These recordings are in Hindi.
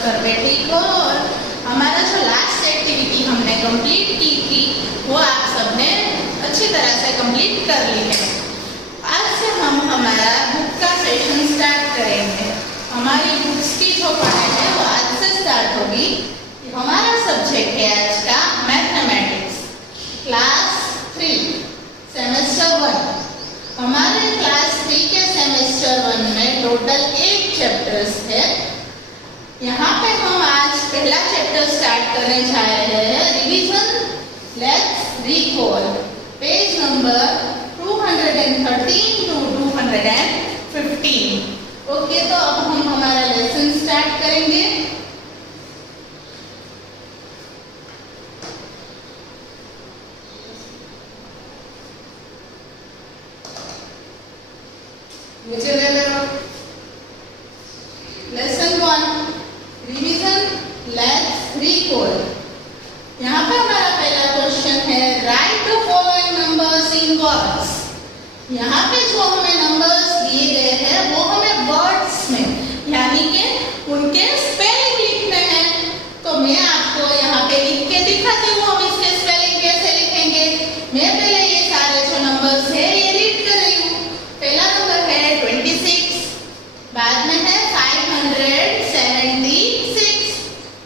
सब घर बैठे को, और हमारा जो लास्ट एक्टिविटी हमने कंप्लीट की थी वो आप सबने अच्छी तरह से कंप्लीट कर ली है। आज से हम हमारा बुक का सेशन स्टार्ट करेंगे। हमारी बुक्स की जो पढ़ाई है वो आज से स्टार्ट होगी। हमारा सब्जेक्ट है आज का मैथमेटिक्स, क्लास 3 सेमेस्टर 1। हमारे क्लास 3 के सेमेस्टर 1 में टोटल 8 चैप्टर्स है। यहाँ पे हम आज पहला चैप्टर स्टार्ट करने जा रहे हैं, revision let's recall, page number 213 to 215। Okay, तो अब हम हमारा लेसन स्टार्ट करेंगे। नीचे ले लो। Lesson 1 revision let's recall. यहाँ पे हमारा पहला क्वेश्चन है, write the following numbers in words. यहाँ पे जो हमें नंबर्स दिए गए हैं वो हमें वर्ड्स में यानी कि उनके स्पेलिंग लिखने हैं। तो मैं आपको यहाँ पे लिख के दिखाती हूँ हम इसके स्पेलिंग कैसे लिखेंगे। मैं पहले ये सारे जो नंबर्स है ये रीड कर रही हूँ। पहला नंबर है 26, बाद में है 576,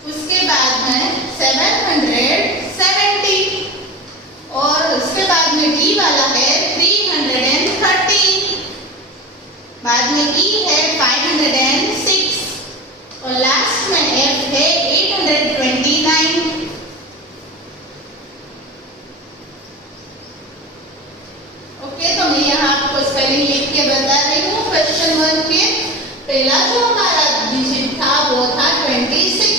उसके बाद में 770 और उसके बाद में डी वाला है 313, बाद में ई है 506 और लास्ट में एफ है 829। ओके, तो मैं यहाँ आपको स्पेलिंग लिख के बता रही हूँ। क्वेश्चन 1 के पहला जो हमारा डिजिट था वो था 26।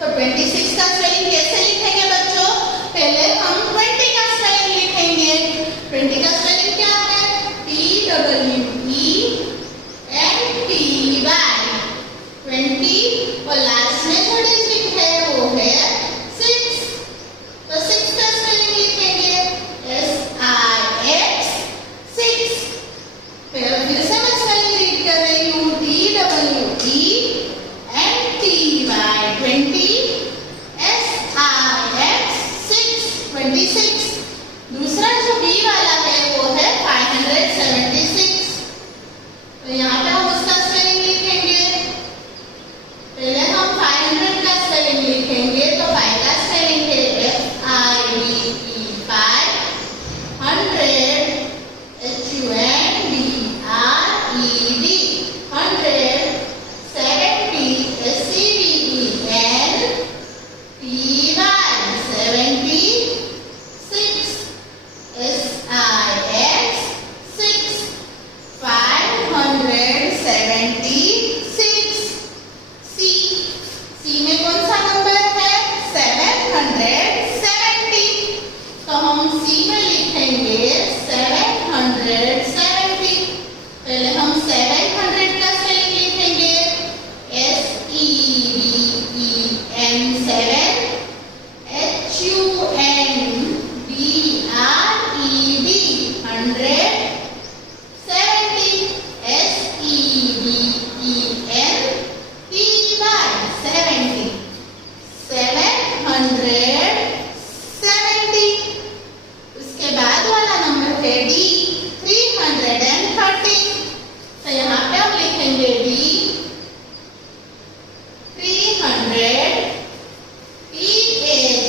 तो 26 का स्पेलिंग कैसे लिखेंगे बच्चों? पहले हम 20 का स्पेलिंग लिखेंगे। 20 का स्पेलिंग क्या है? TWENTY 20 और लास्ट में जो डिजिट है वो है 6। तो 6 का स्पेलिंग लिखेंगे SIX 6। फिर से मैं स्पेलिंग रीड कर रही हूँ, TWENTY 20 SIX 26। दूसरा जो बी वाला है वो है 576। तो यहाँ पे हम उसका स्पेलिंग लिखेंगे। पहले हम 500 का स्पेलिंग लिखेंगे। तो 5 का स्पेलिंग है FIVE 500 HUNDRED 100 70 SEVEN PY 76 SIX 6 576। सी में कौन सा नंबर है? 770। तो हम सी में लिखेंगे 770। पहले हम 700 का स्पेलिंग लिखेंगे SEVEN 7 HUNDRED 100 70 770। उसके बाद वाला नंबर है D 313। तो यहाँ पे हम लिखेंगे D 300 THIRTY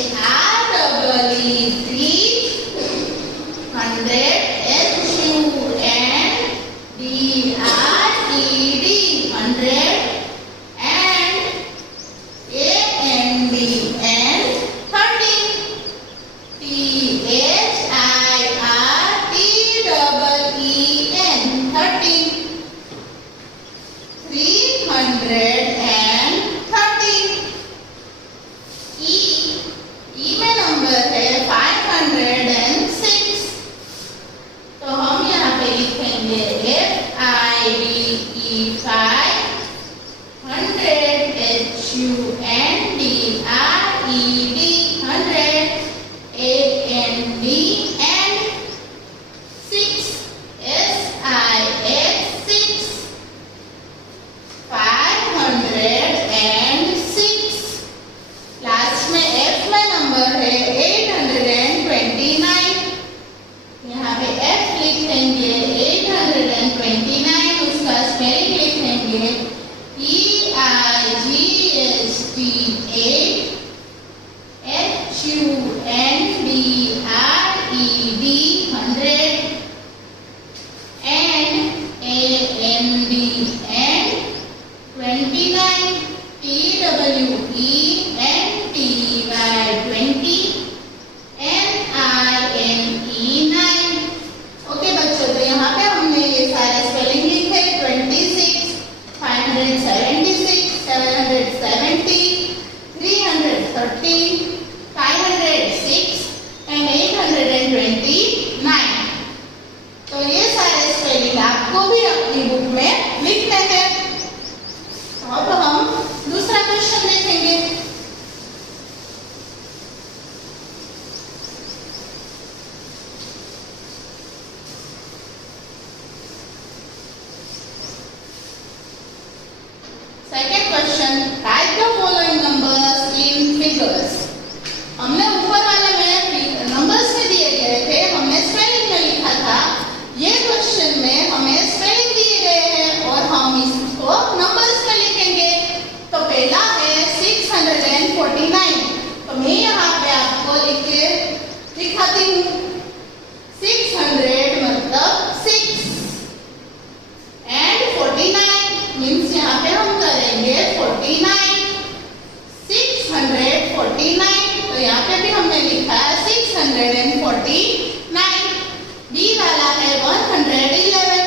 बी वाला है 111।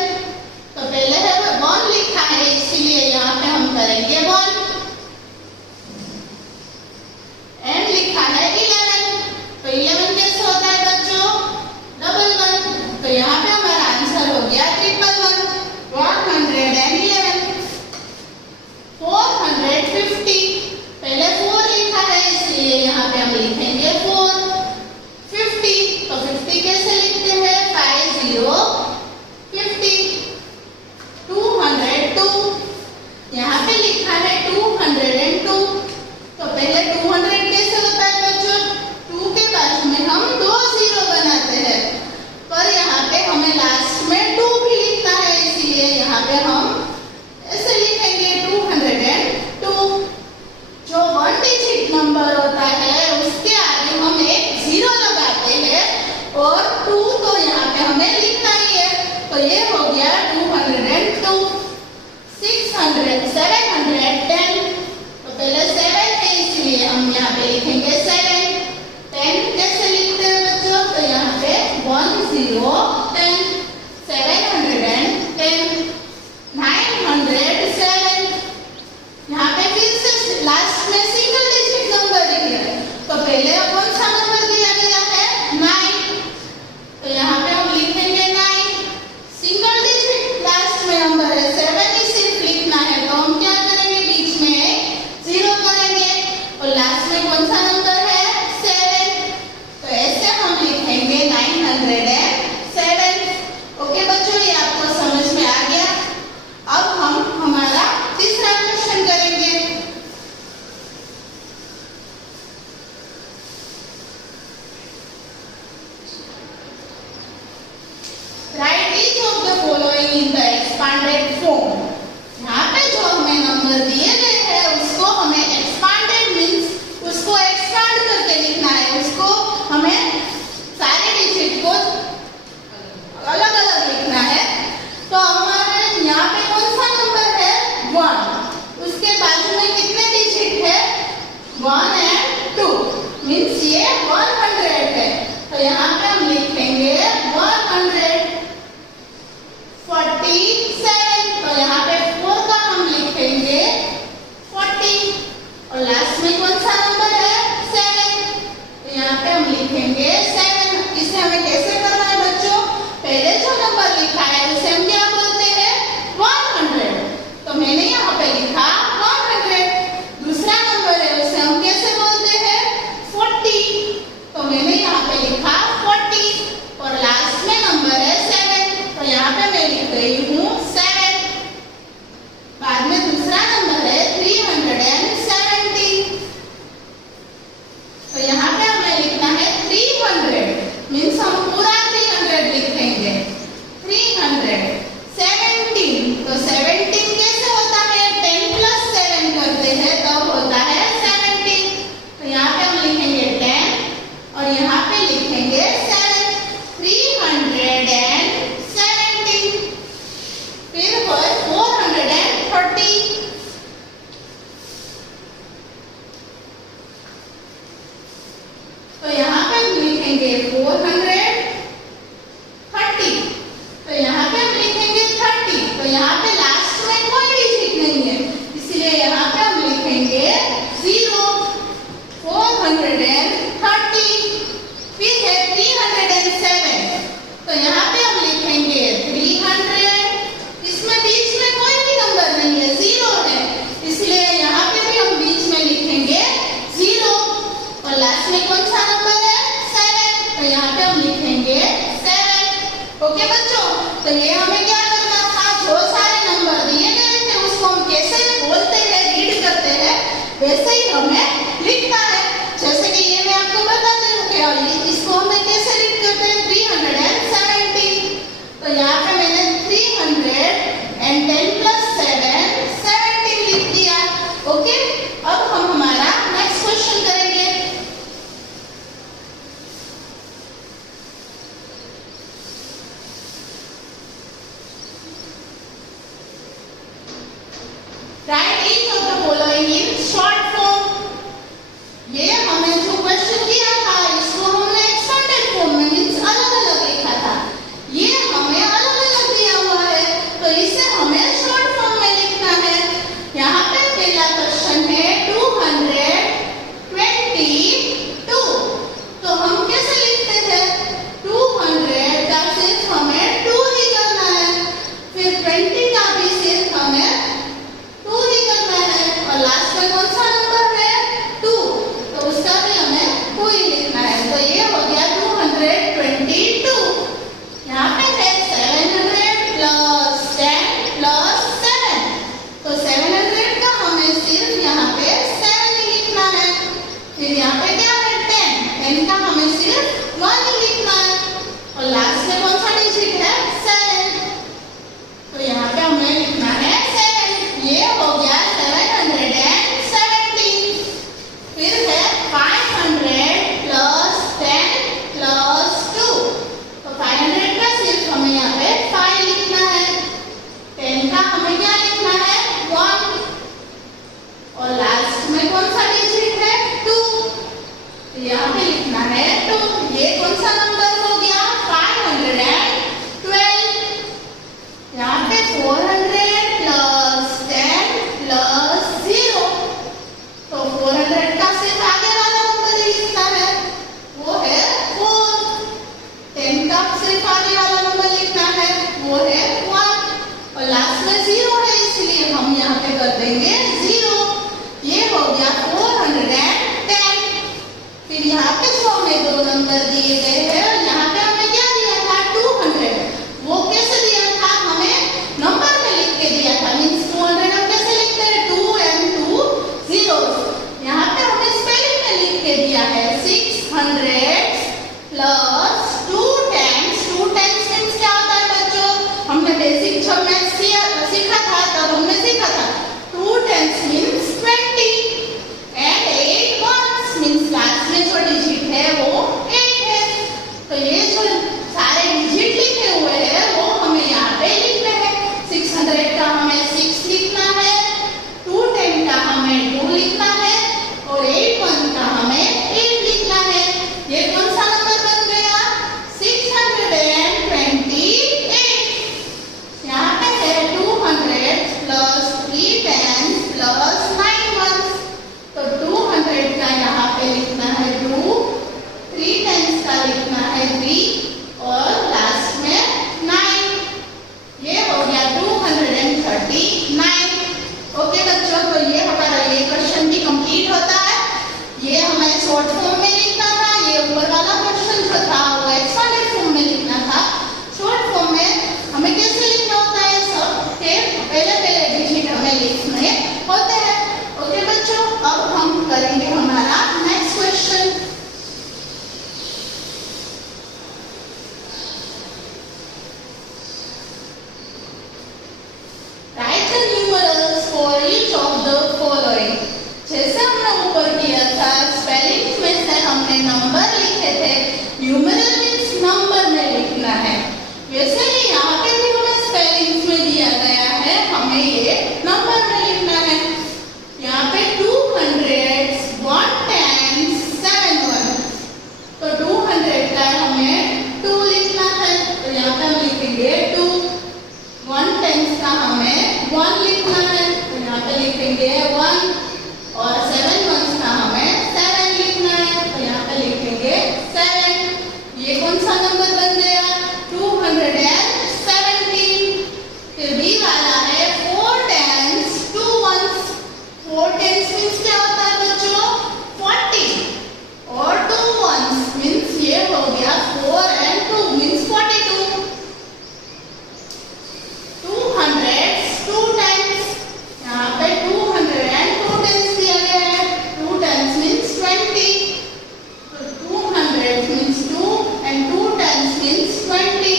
तो पहले है 1 लिखा है, इसीलिए यहाँ पे हम करेंगे 1। एंड लिखा है 11। तो 11 कैसे होता है बच्चों? 11। तो यहाँ पे हमारा आंसर हो गया 111। 111। 450। पहले 4 लिखा है, इसलिए यहाँ पे हम लिखेंगे 4। 50। तो 50 कैसे लिखते हैं? 50 202। यहाँ पे लिखा है 202। तो पहले 200 कैसे होता है बच्चों? 2 के बाजू में हम 2 0 बनाते हैं, पर यहाँ पे हमें लास्ट में 2 भी लिखना है, इसीलिए यहाँ पे हम ऐसे लिखेंगे 202। जो 1 डिजिट नंबर होता है उसके आगे हम एक 0 लगाते हैं, और 2 तो यहाँ पे हमें लिखना ही है। तो ये हो गया 202। 710। तो पहले 7 है, इसलिए हम यहाँ पे लिखेंगे 7। 10 कैसे लिखते हैं बच्चों? तो यहाँ पे 10 10। 710। 907। यहाँ पे फिर से लास्ट में सिंगल डिजिट नंबर दिख रहा है, तो पहले कौन सा नंबर दिया गया है? 9। तो यहाँ पे हम लिखेंगे 9। सिंगल डिजिट लास्ट में नंबर है, 7 ही सिर्फ लिखना है, तो हम क्या करेंगे? बीच में 0 करेंगे, और लास्ट में कौन सा नंबर है? 7। तो ऐसे हम लिखेंगे 907। ओके बच्चों, ये आपको समझ में आ गया। अब हम हमारा तीसरा क्वेश्चन करेंगे। Write each of the following in the expanded form. यहाँ पे जो हमें नंबर दिए गए हैं उसको हमें expanded means उसको expand करके लिखना है, उसको हमें सारे डिजिट को अलग अलग लिखना है। तो हमारे यहाँ पे कौन सा नंबर है? 1। उसके बाजू में कितने डिजिट है? 1 and 2 मीन्स ये 100 है। तो यहाँ पे हम लिखेंगे 147। तो यहाँ पे 4 का हम लिखेंगे 40, और लास्ट में कौन सा नंबर है? 7। तो यहाँ पे हम लिखेंगे 7। इसे हमें कैसे करना है बच्चों? पहले जो नंबर लिखा है उसे हम क्या बोलते हैं? 100। तो मैंने यहाँ पे लिखा 100। दूसरा नंबर है उसे हम कैसे बोलते हैं? 40। तो मैंने यहाँ पे लिखा 40, और लास्ट में नंबर है 7। तो यहाँ पे मैं लिख रही हूँ 7। बाद में दूसरा नंबर है 370। तो यहाँ पे हमें लिखना है 300 मीन्स हम पूरा 300 लिखेंगे। 317। तो 17 कैसे होता है? 10 + 7 करते हैं तब होता है 17। तो यहाँ पे हम लिखेंगे 10, और यहाँ पे लिखेंगे 7। 317। फिर 430। तो यहाँ पे हम लिखेंगे 430। तो यहाँ पे हम लिखेंगे 30। तो यहाँ पे लास्ट में कोई डिजिट नहीं है, इसलिए यहाँ पे हम लिखेंगे 0। 430। फिर है 307। तो यहाँ पे हम लिखेंगे 300। इसमें बीच में कोई भी नंबर नहीं है, 0 है, इसलिए यहाँ पे भी हम बीच में लिखेंगे 0, और लास्ट में कौन सा नंबर है? 7। तो यहाँ पे हम लिखेंगे 7। ओके बच्चों, तो ये हमें क्या करना था? जो सारे नंबर दिए गए थे उसको हम कैसे बोलते हैं, रीड करते हैं, वैसे ही हमें लिखना है। जैसे कि ये मैं आपको बताती हूँ कि इसको हमें कैसे रीड करते हैं? 370। तो यहाँ पे मैंने 310 + 7 17 लिख दिया। ओके, अब हम हमारा नेक्स्ट क्वेश्चन करेंगे। Write each of the following in short form. ये हमें जो क्वेश्चन दिया था इसको हमने एक्सपेंडेड फॉर्म में मींस अलग अलग लिखा था। का हमें 1 लिखना है, तो यहाँ पे लिखेंगे 1, और 7 वंस का हमें 7 लिखना है, तो यहाँ पे लिखेंगे 7। ये कौन सा नंबर बन गया? 217। फिर बी वाला है 4 10s 2 1s। 4 10s मीन्स क्या होता है बच्चों? 40, और 2 1s मीन्स ये हो गया 4 and 2 मीन्स 42। 200s 2 times, यहाँ पे 202 tens दिया गया है। 2 tens मीन्स 20, तो 200 मीन्स 2 and 2 tens मीन्स 20,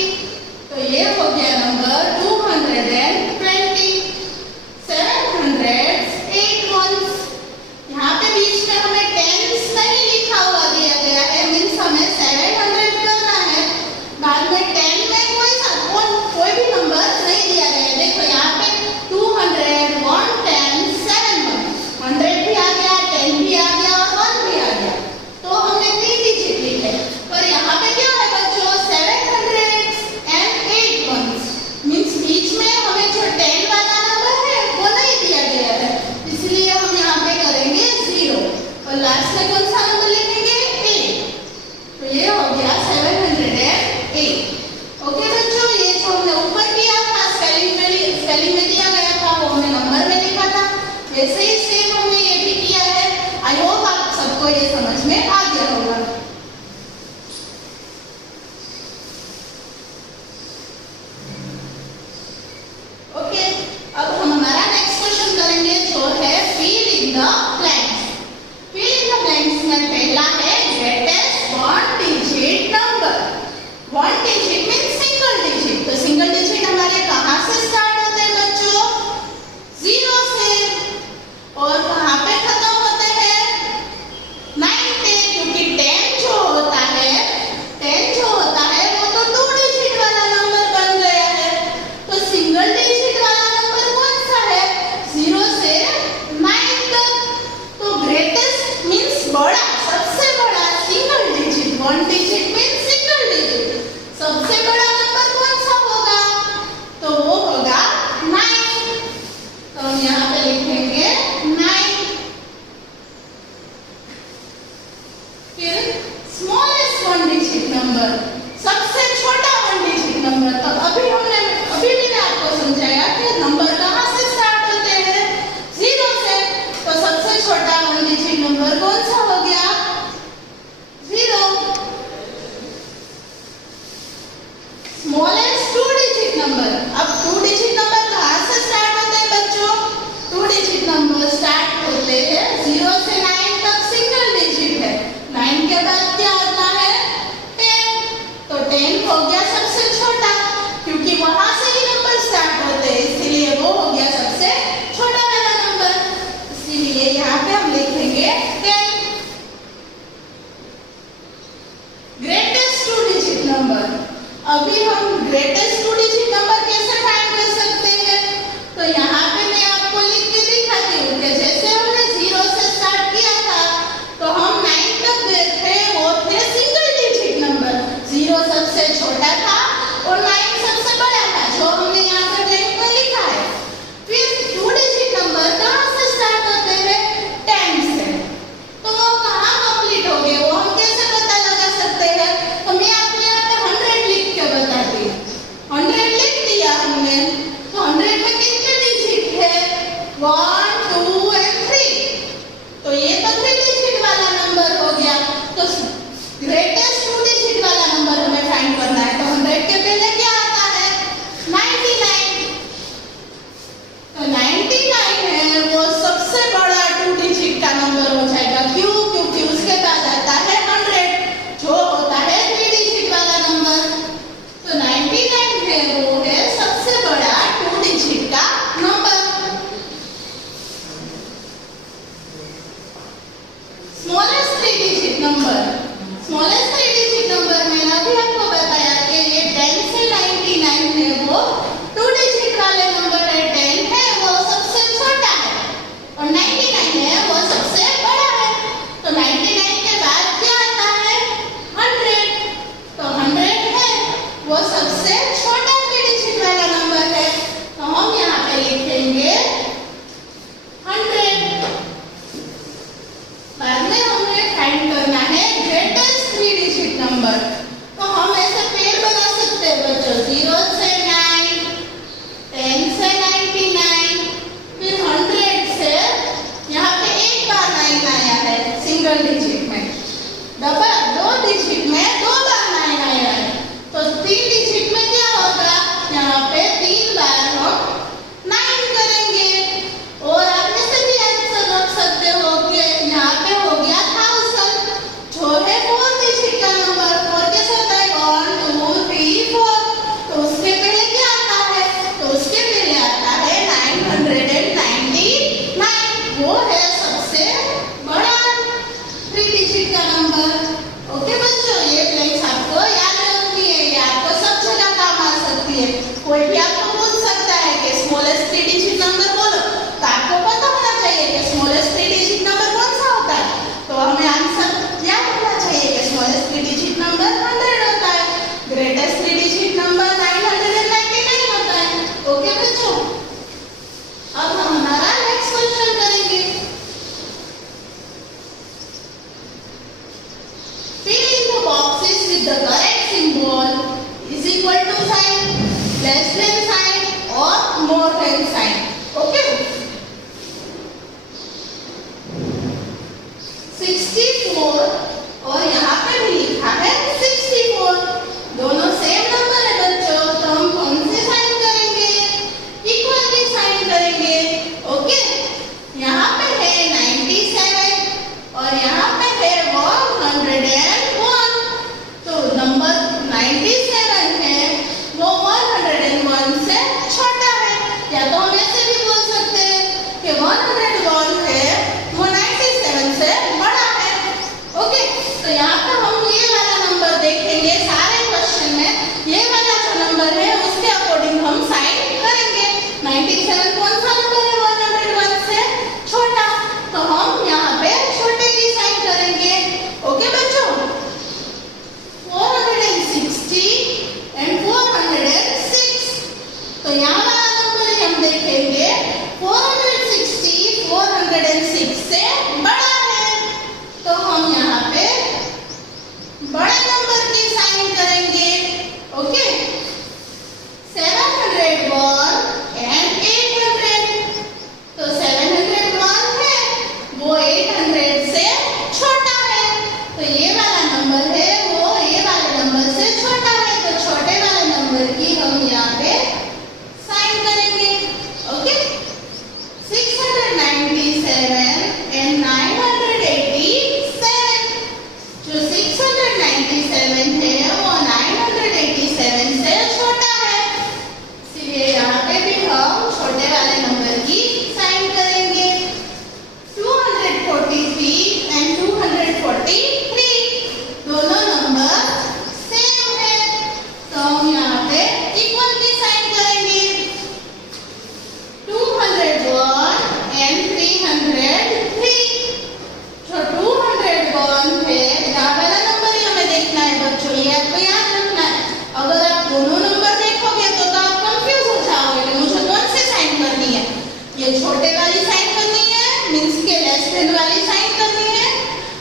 तो ये हो गया नंबर 220। 700s 8 ones, यहाँ पे बीच में हमें टेंस नहीं लिखा हुआ दिया गया है, मीन्स हमें 700 करना है। बाद में 10 में कोई भी नंबर नहीं दिया गया है। देखो यहाँ पे 200 1 10 7 1, 100 भी आ गया, 10 भी आ गया और 1 भी आ गया, तो हमने 3 डिजिट लिखे। और यहाँ पे क्या है बच्चों? 700s and 8 ones, मीन्स बीच में हमें जो 10 वाला नंबर है वो नहीं दिया गया है, इसलिए हम यहाँ पे करेंगे 0, और लास्ट में कौन सा नंबर लिखेंगे? 8, तो ये हो गया 708। ओके बच्चों, ये जो हमने ऊपर किया था स्पेलिंग में दिया गया था, वो हमने नंबर में लिखा था, वैसे ही सेम हमने ये भी किया है। आई होप आप सबको ये समझ में आ गया होगा। ओके, अब हम हमारा नेक्स्ट क्वेश्चन करेंगे जो है fill in the blanks. Fill in the blanks में पहला है greatest 1 digit number. 1 digit means single digit, तो सिंगल डिजिट हमारे कहाँ से स्टार्ट होते हैं बच्चों? 0 से, और कहाँ पे खत्म होते हैं? 9 पे, क्योंकि 10 जो होता है वो तो 2 डिजिट वाला नंबर बन गया है, तो सिंगल डिजिट वाला नंबर कौन सा है? 0 से 9 तक, तो ग्रेटेस्ट मीन्स बड़ा, सबसे बड़ा single digit. 1 digit means single digit, सबसे बड़ा नंबर कौन सा होगा? तो वो होगा 9, तो हम यहाँ पे लिखेंगे 9। फिर स्मॉलेस्ट 1 डिजिट नंबर, सबसे छोटा 1 डिजिट नंबर, तो अभी भी मैंने आपको समझाया कि नंबर कहाँ से स्टार्ट होते हैं? 0 से, तो सबसे छोटा 1 डिजिट नंबर कौन सा हो गया? 0। स्मॉलेस्ट 2 डिजिट नंबर, अब 2 डिजिट नंबर कहाँ से स्टार्ट होते हैं बच्चों? 2 डिजिट नंबर स्टार्ट होते हैं 0 से 9 तक, सिंगल डिजिट है। 9 के बाद क्या होता है? 10, तो 10 हो गया सबसे छोटा, क्योंकि वहां से ही नंबर स्टार्ट होते हैं, इसीलिए वो हो गया सबसे छोटा वाला नंबर, इसीलिए यहाँ पे हम लिखेंगे 10। ग्रेटेस्ट 2 डिजिट नंबर, अभी हम ग्रेटेस्ट 2 डिजिट नंबर कैसे फाइंड कर सकते हैं? तो यहाँ पे मैं आपको लिख के दिखाती हूँ कि जैसे हमने 0 से स्टार्ट किया था, तो हम 9 तक गए थे, वो थे सिंगल डिजिट नंबर। 0 सबसे छोटा था और 9 सबसे बड़ा था, जो हमने यहाँ पे ब्लैंक में लिखा है। फिर 2 डिजिट नंबर कहाँ से स्टार्ट होते हैं? 10 से, तो वो कहाँ कंप्लीट हो गए, वो हम कैसे पता लगा सकते हैं? तो मैं आपको यहाँ पे 100 लिख के बताती हूँ। कोई भी आपको पूछ सकता है कि स्मॉलेस्ट 3 डिजिट नंबर बोलो, तो आपको पता होना चाहिए कि स्मॉलेस्ट 3 डिजिट नंबर कौन सा होता है। तो हमें आंसर याद होना चाहिए कि स्मॉलेस्ट 3 डिजिट नंबर 100 होता है, ग्रेटेस्ट 3 डिजिट नंबर 999 होता है। ओके बच्चों, अब हम हमारा नेक्स्ट क्वेश्चन करेंगे। Fill in the boxes with the correct symbol is equal to sign, less than sign or more than sign. Okay. 64 और यहाँ पे भी लिखा है 64, दोनों सेम नंबर है बच्चों, तो हम कौन से साइन करेंगे? इक्वल के साइन करेंगे। ओके, यहाँ पे है 97 और यहाँ पे है 101, तो नंबर 97 है वो 101 से छोटा है, या तो हम ऐसे भी बोल सकते हैं कि 101 है वो 97 से बड़ा है। ओके, तो यहाँ पर हम ये वाला नंबर देखेंगे, सारे क्वेश्चन में ये वाला जो नंबर है उसके अकॉर्डिंग हम साइन करेंगे। 97 कौन सा नंबर है 101 से छोटा, तो हम यहाँ पे छोटे की साइन करेंगे। ओके बच्चों, 460 एंड 406, तो यहाँ वाला नंबर हम देखेंगे 460 406 से बड़ा है, तो हम यहाँ पे बड़े नंबर की साइन करेंगे। ओके, 701 एंड 800, तो 701 है वो 800 से छोटा है, तो ये वाला नंबर है वो ये वाले नंबर से छोटा है, तो छोटे वाले नंबर की हम यहाँ पे साइन करेंगे। ओके, 697 एंड 987, जो 697 है वो 987 से छोटा है, इसलिए यहाँ पे भी हम छोटे वाले नंबर की साइन करेंगे। 243 एंड 243, दोनों नंबर सेम है, तो हम यहाँ पे इक्वल की साइन करेंगे। 201 एंड 303, जो 201 है यहाँ वाला नंबर ही हमें देखना है बच्चों, ये आपको याद रखना है। अगर आप दोनों नंबर देखोगे तो आप कंफ्यूज हो जाओगे कि मुझे कौन सी साइन करनी है, ये छोटे वाली साइन करनी है मीन्स के लेस देन वाली साइन करनी है,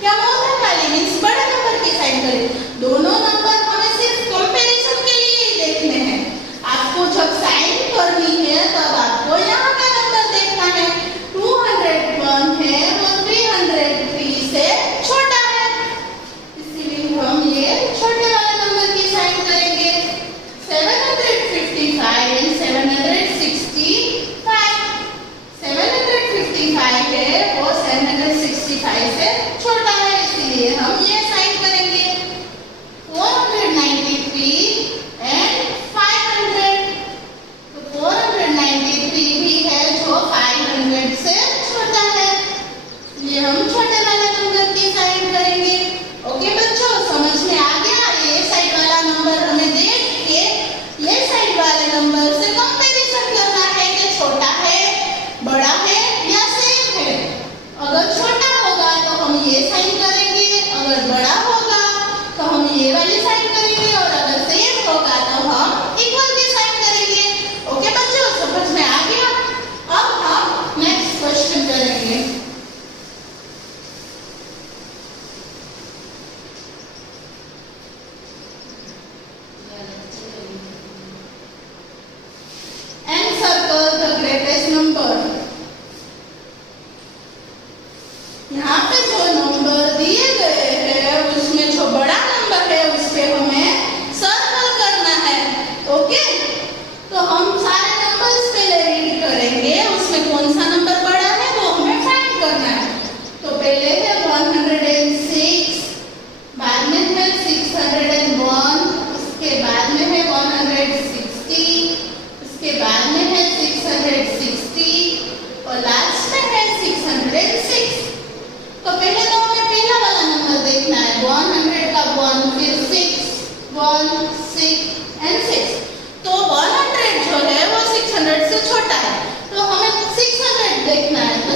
या मोर देन वाली मीन्स बड़े नंबर की साइन करें। दोनों नंबर हमें सिर्फ कंपैरिजन के लिए ही देखने हैं। आपको जब साइन करनी है तब आपको यहाँ का नंबर देखना है। 201 है वो 303 से छोटा है, इसीलिए हम ये छोटे वाले नंबर की साइन करेंगे। 755 एंड 765, 755 है वो 765 से छोटा है, इसीलिए हम ये साइन करेंगे। 493 एंड 500, तो 493 भी है जो 500 से छोटा है, इसलिए हम छोटे वाले नंबर की साइन करेंगे। ओके बच्चों, समझ में आ गया? ये साइड वाला नंबर हमें देख के ये साइड वाले नंबर से कंपैरिजन करना है कि छोटा है, बड़ा है या सेम है। अगर छोटा होगा तो हम ये साइन करेंगे, अगर बड़ा होगा तो हम ये वाली साइन करेंगे, और अगर सेम होगा तो हम इक्वल की साइन करेंगे। ओके बच्चों, समझ में आ गया? अब हम नेक्स्ट क्वेश्चन करेंगे। And circle the greatest number. यहाँ पे जो नंबर दिए गए हैं उसमें जो बड़ा नंबर है उस पे हमें सर्कल करना है। ओके, तो हम सारे नंबर्स पहले रीड करेंगे, उसमें कौन सा नंबर बड़ा है वो हमें फाइंड करना है। तो पहले है 106, बाद में है 601, उसके बाद में है 160, उसके बाद में है 660 और लास्ट में है 606। तो पहले तो हमें पहला वाला नंबर देखना है, 100 का 1, फिर 6, 1, 6 एंड 6। तो 100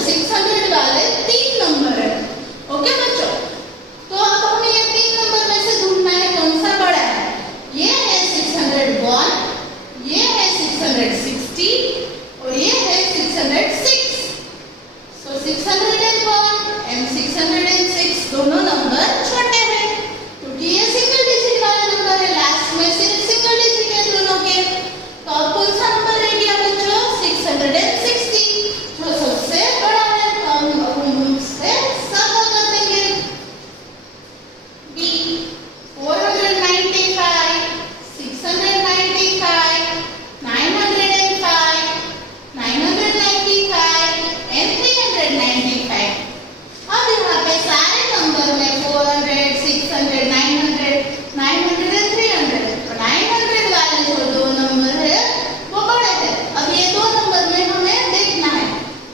600 वाले 3 नंबर है। ओके बच्चों, तो अब हमें ये 3 नंबर में से ढूंढना है कौन सा बड़ा है। ये है 601, ये है 660 और ये है 606। सो 601 एंड 606 दोनों नंबर छोटे हैं क्योंकि ये सिंगल डिजिट वाला नंबर है। लास्ट में सिर्फ सिंगल डिजिट है दोनों के। तो अब कौन सा नंबर रह गया बच्चों? 660 जो सबसे बड़ा है। तो हम उससे सर्कल कर देंगे। B 495, 695, 905, 995 and 395। अब यहाँ पे सारे नंबर में 400, 600, 900, 900 एंड 300। तो 900 वाले जो दो नंबर है वो बड़े हैं। अब ये दो नंबर में हमें देखना है।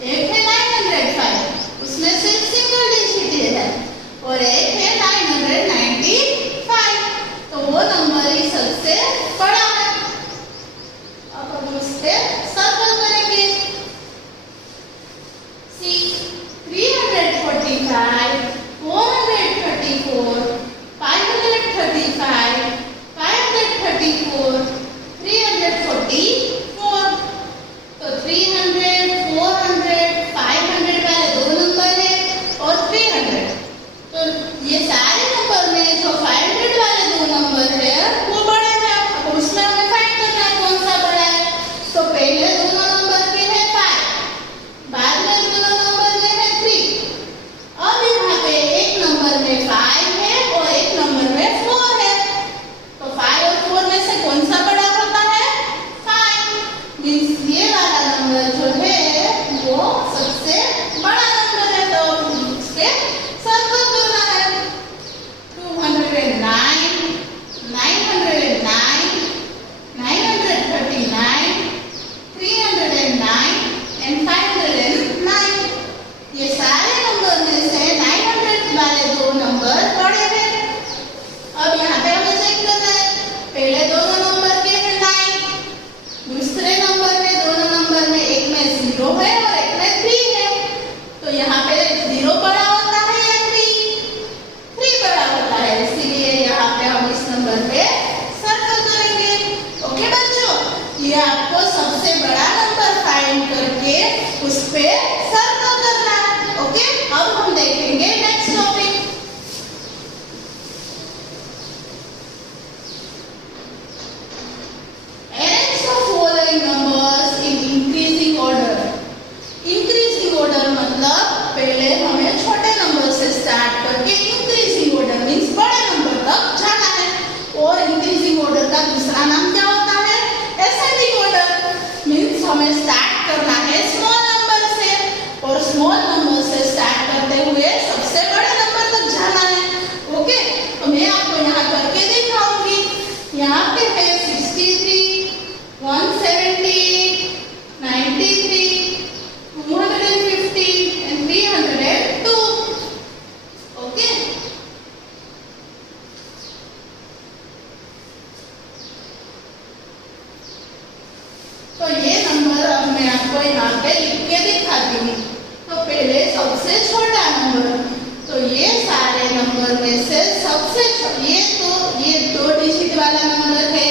एक है 905, उसमें सिर्फ सिंगल डिजिट है, और एक है 995, तो वो नंबर ही सबसे बड़ा है। अब हम उससे सर्कल करेंगे। सी 345, 434, 535, 534, 344। तो 300, 400, 500 वाले दो नंबर है और 300। तो ये सारे नंबर में जो 500 वाले दो नंबर है वो बड़े हैं। अब उसमें हमें फाइंड करना है कौन सा बड़ा है। तो पहले दोनों नंबर में है 5, बाद में दोनों नंबर में है 3। अब यहाँ पे एक नंबर में 5 है और एक नंबर में 4 है। तो 5 और 4 में से कौन सा बड़ा होता है? 5। मींस ये वाला नंबर जो है वो सबसे बड़ा नंबर है। तो उससे सर्कल करना है। 209, 909, 939, 309 एंड 509। ये सारे नंबर में से 900 वाले दो नंबर बड़े हैं। अब यहाँ पे हमें चेक करना है। पहले दोनों नंबर के हैं 9, दूसरे नंबर में दोनों नंबर में एक में 0 है और एक में 3 है। तो यहाँ पे 0 बड़ा होता है या 3 बड़ा होता है, इसीलिए यहाँ पे हम इस नंबर पे सर्कल करेंगे। ओके बच्चों, ये आपको सबसे बड़ा नंबर फाइंड करके उस पे सर्कल करना है। ओके, अब हम देखेंगे next topic. Arrange the following numbers in increasing order। Increasing order मतलब पहले हमें छोटे नंबर से स्टार्ट करके इंक्रीजिंग ऑर्डर मींस बड़े नंबर तक जाना है। और इंक्रीजिंग ऑर्डर का दूसरा नाम क्या होता है? Ascending order. मींस हमें स्टार्ट करना है स्मॉल नंबर से और स्मॉल नंबर से स्टार्ट करते हुए सबसे बड़े नंबर तक जाना है। ओके, तो मैं आपको यहाँ करके दिखाऊंगी। यहाँ पे है 63, 170, 93, 250 and 302। ओके, तो ये नंबर अब मैं आपको यहाँ पे लिख के दिखाती हूँ। तो पहले सबसे छोटा नंबर, तो ये सारे नंबर में से सबसे ये 2 डिजिट वाला नंबर है,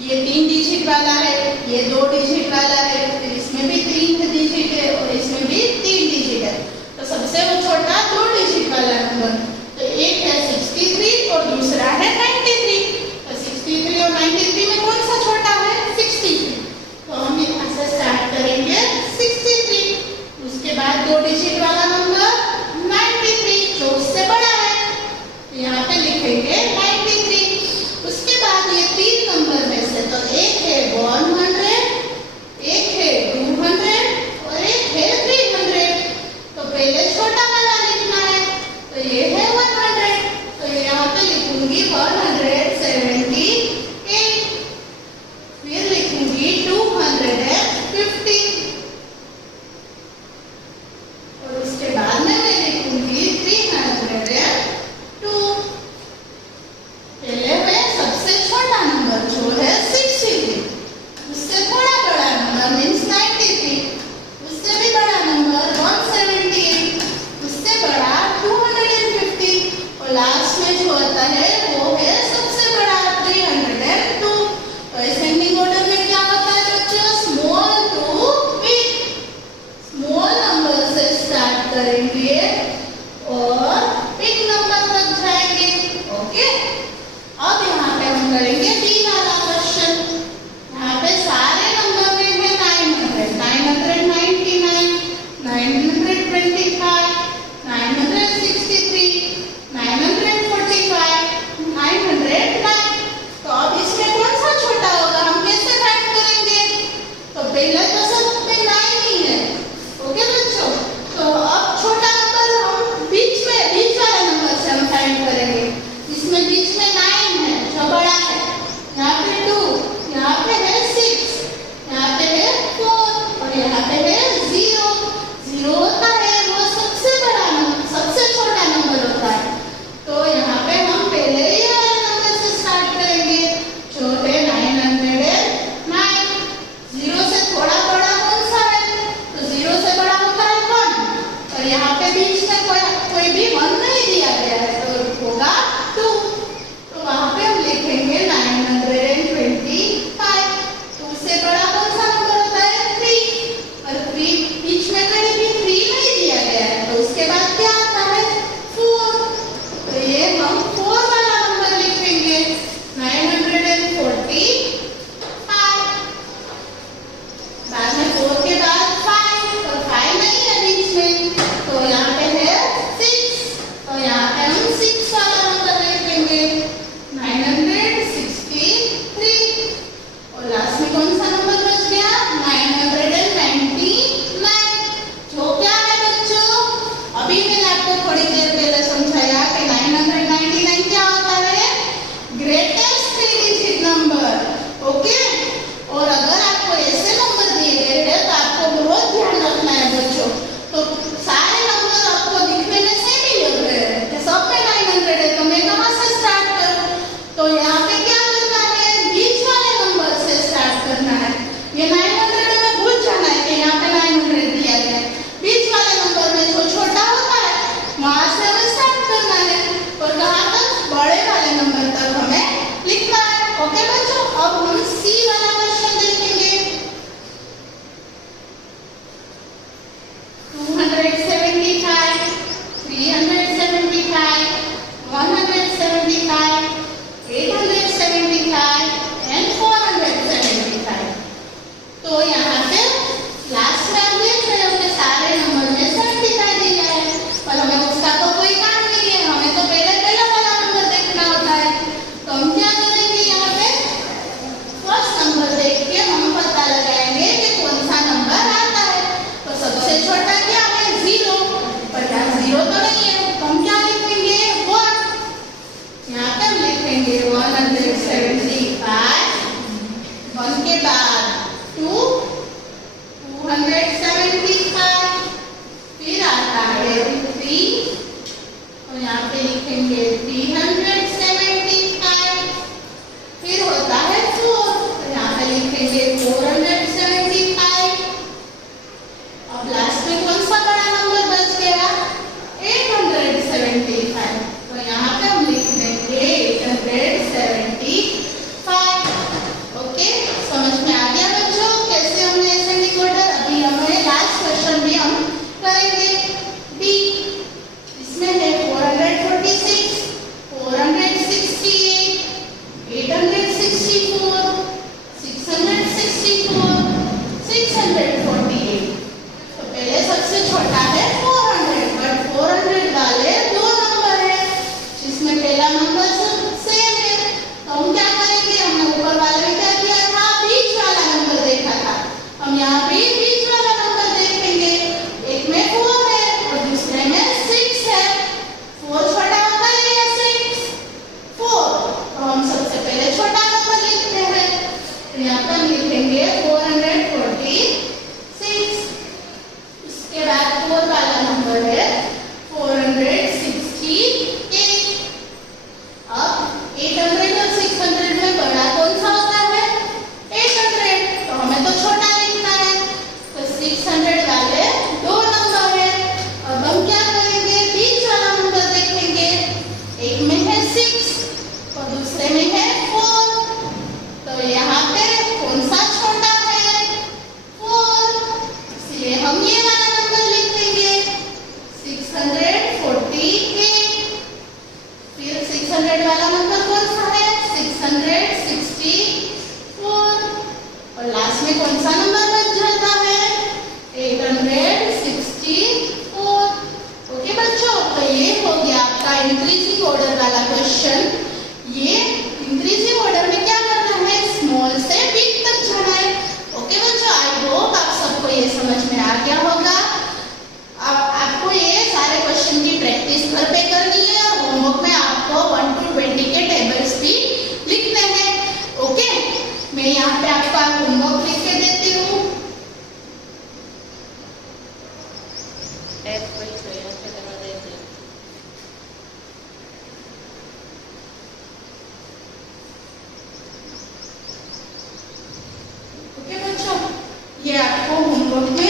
ये 3 डिजिट वाला है, ये 2 डिजिट वाला है, फिर इसमें भी 3 डिजिट है और इसमें भी 3 डिजिट है। तो सबसे वो छोटा 2 डिजिट वाला नंबर, तो एक है 63 और दूसरा है 93। तो 63 और 93 में कौन सा छोटा है? 63। तो हम यहाँ से स्टार्ट करेंगे 63, उसके बाद 2 डिजिट वाला नंबर 93 जो उससे बड़ा है, यहाँ पे लिखेंगे 93। उसके बाद ये 3 नंबर करेंगे बी, इसमें है 446, 468, 864, 664, 648। तो पहले सबसे छोटा है 400, बट 400 वाले दो नंबर है जिसमें पहला नंबर सेम है। तो हम क्या करेंगे, हमने ऊपर वाले में क्या किया था, बीच वाला नंबर देखा था, हम यहाँ पे बीच वाला नंबर देखेंगे। एक में 4 है और दूसरे में 6 है। 4 छोटा होता है या 6? 4। तो हम सबसे पहले छोटा नंबर लिखते हैं, तो यहाँ पर लिखेंगे 446। उसके बाद 4 वाला नंबर है 468। अब 800 और 600 में बड़ा कौन सा होता है, 800। तो हमें तो छोटा लिखना है, तो 600 वाले दो नंबर है। अब हम क्या करेंगे, बीच वाला नंबर देखेंगे। एक में है 6 और दूसरे में है 4। तो यहाँ पे कौन सा छोटा है, 4, इसलिए हम ये वाला नंबर लिखेंगे 648। फिर 600 वाला नंबर कौन सा है, 664। और लास्ट में कौन सा नंबर बच जाता है, 864। ओके बच्चों, तो ये हो गया आपका इंक्रीजिंग ऑर्डर वाला क्वेश्चन। ये इंक्रीजिंग ऑर्डर में क्या करना है, स्मॉल से बिग तक जाना है। ओके बच्चों, आई होप आप सबको ये समझ में आ गया होगा। अब आपको ये सारे क्वेश्चन की प्रैक्टिस घर पे करनी है और होमवर्क में आपको 1 to 20 के टेबल्स भी लिखने हैं। ओके, मैं यहाँ पे आपका होमवर्क लिख के देती हूँ। ओके बच्चों, ये आपको होमवर्क में